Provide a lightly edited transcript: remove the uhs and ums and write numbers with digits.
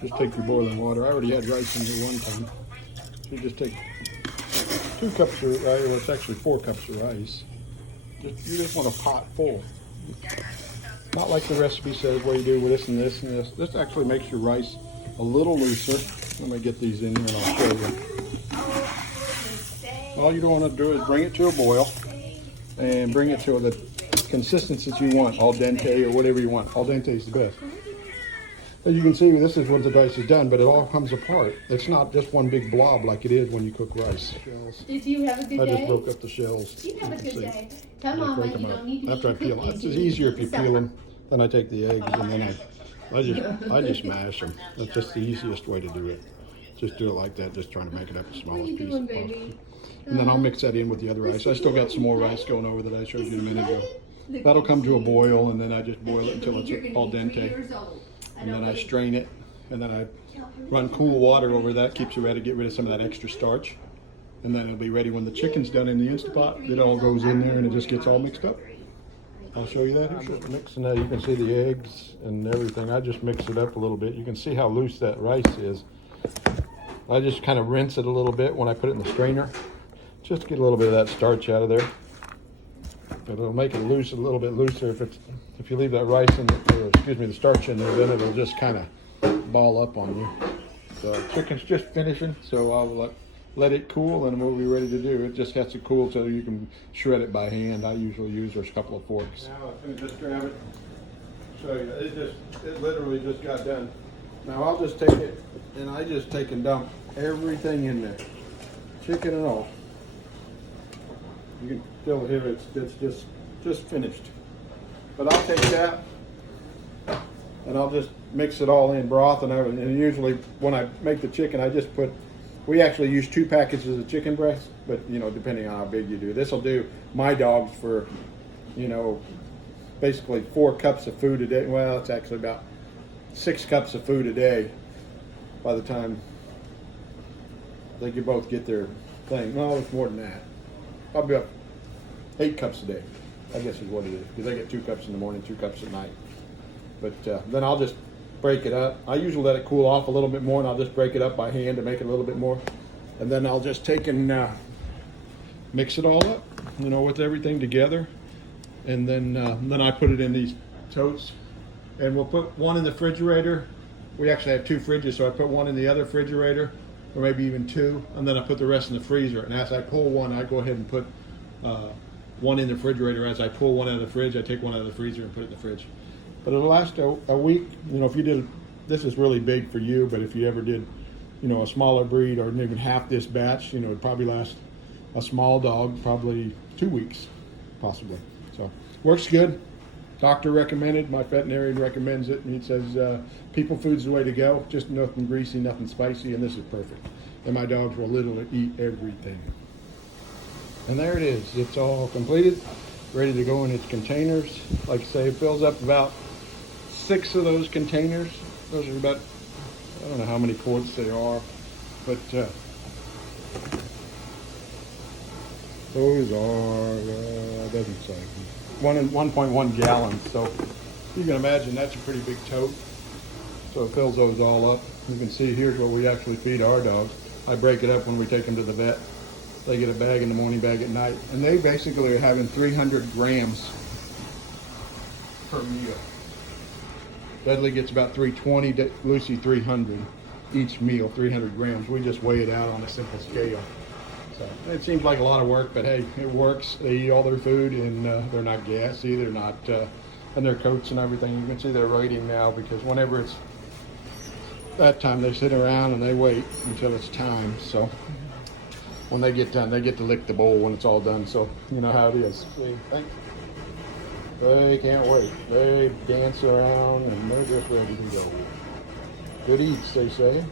Just take your boiling water. I already had rice in here one time. So you just take 2 cups of rice, well, it's actually 4 cups of rice. You just want a pot full. Not like the recipe says where you do this and this and this. This actually makes your rice a little looser. Let me get these in here and I'll show you. All you don't want to do is bring it to a boil and bring it to the consistency that you want, al dente or whatever you want. Al dente is the best. As you can see, this is what the rice is done, but it all comes apart. It's not just one big blob like it is when you cook rice. Shells. Did you have a good day? I just broke up the shells. You have a good day. Come on, man. You don't need to After I peel them, it's easier if you peel them. Then I take the eggs and then I just mash them. That's just the easiest way to do it. Just do it like that, just trying to make it up as small as piece as possible. And then I'll mix that in with the other rice. I still got some more rice going over that I showed you a minute ago. That'll come to a boil, and then I just boil it until it's al dente. And then I strain it, and then I run cool water over that, keeps it ready to get rid of some of that extra starch. And then it'll be ready when the chicken's done in the Instapot. It all goes in there and it just gets all mixed up. I'll show you that here. Mixing that, you can see the eggs and everything. I just mix it up a little bit. You can see how loose that rice is. I just kind of rinse it a little bit when I put it in the strainer, just to get a little bit of that starch out of there. But it'll make it loose, a little bit looser. If you leave that rice in, the starch in there, then it'll just kind of ball up on you. So chicken's just finishing, so I'll let it cool, and we'll be ready to do. It just has to cool so you can shred it by hand. I usually use a couple of forks. Now I'm gonna just grab it, show you. It literally just got done. Now I'll just take it, and I just take and dump everything in there, chicken and all. You can still hear it's just finished. But I'll take that, and I'll just mix it all in broth and everything. And usually when I make the chicken, I just we actually use 2 packages of chicken breast, but you know, depending on how big you do. This will do my dogs for, you know, basically 4 cups of food a day. Well, it's actually about 6 cups of food a day by the time they can both get their thing. No, it's more than that. Probably about 8 cups a day, I guess is what it is, because I get 2 cups in the morning, 2 cups at night. But then I'll just break it up. I usually let it cool off a little bit more, and I'll just break it up by hand to make it a little bit more. And then I'll just take and mix it all up, you know, with everything together. And then I put it in these totes, and we'll put one in the refrigerator. We actually have 2 fridges, so I put one in the other refrigerator, or maybe even 2, and then I put the rest in the freezer. And as I pull one, I go ahead and put one in the refrigerator. As I pull one out of the fridge, I take one out of the freezer and put it in the fridge. But it'll last a week. You know, if you did, this is really big for you, but if you ever did, you know, a smaller breed or even half this batch, you know, it'd probably last a small dog probably 2 weeks, possibly. So works good. Doctor recommended. My veterinarian recommends it, and he says people food's the way to go. Just nothing greasy, nothing spicy, and this is perfect. And my dogs will literally eat everything. And there it is. It's all completed, ready to go in its containers. Like I say, it fills up about 6 of those containers. Those are about, I don't know how many quarts they are, but those are, doesn't say, 1.1 gallons. So you can imagine that's a pretty big tote. So it fills those all up. You can see here's what we actually feed our dogs. I break it up when we take them to the vet. They get a bag in the morning, bag at night, and they basically are having 300 grams per meal. Dudley gets about 320, Lucy 300 each meal, 300 grams. We just weigh it out on a simple scale. So it seems like a lot of work, but hey, it works. They eat all their food, and they're not gassy. They're not, and their coats and everything. You can see they're waiting now, because whenever it's that time, they sit around and they wait until it's time. So when they get done, they get to lick the bowl when it's all done. So you know how it is. They can't wait. They dance around and they're just ready to go. Good eats, they say.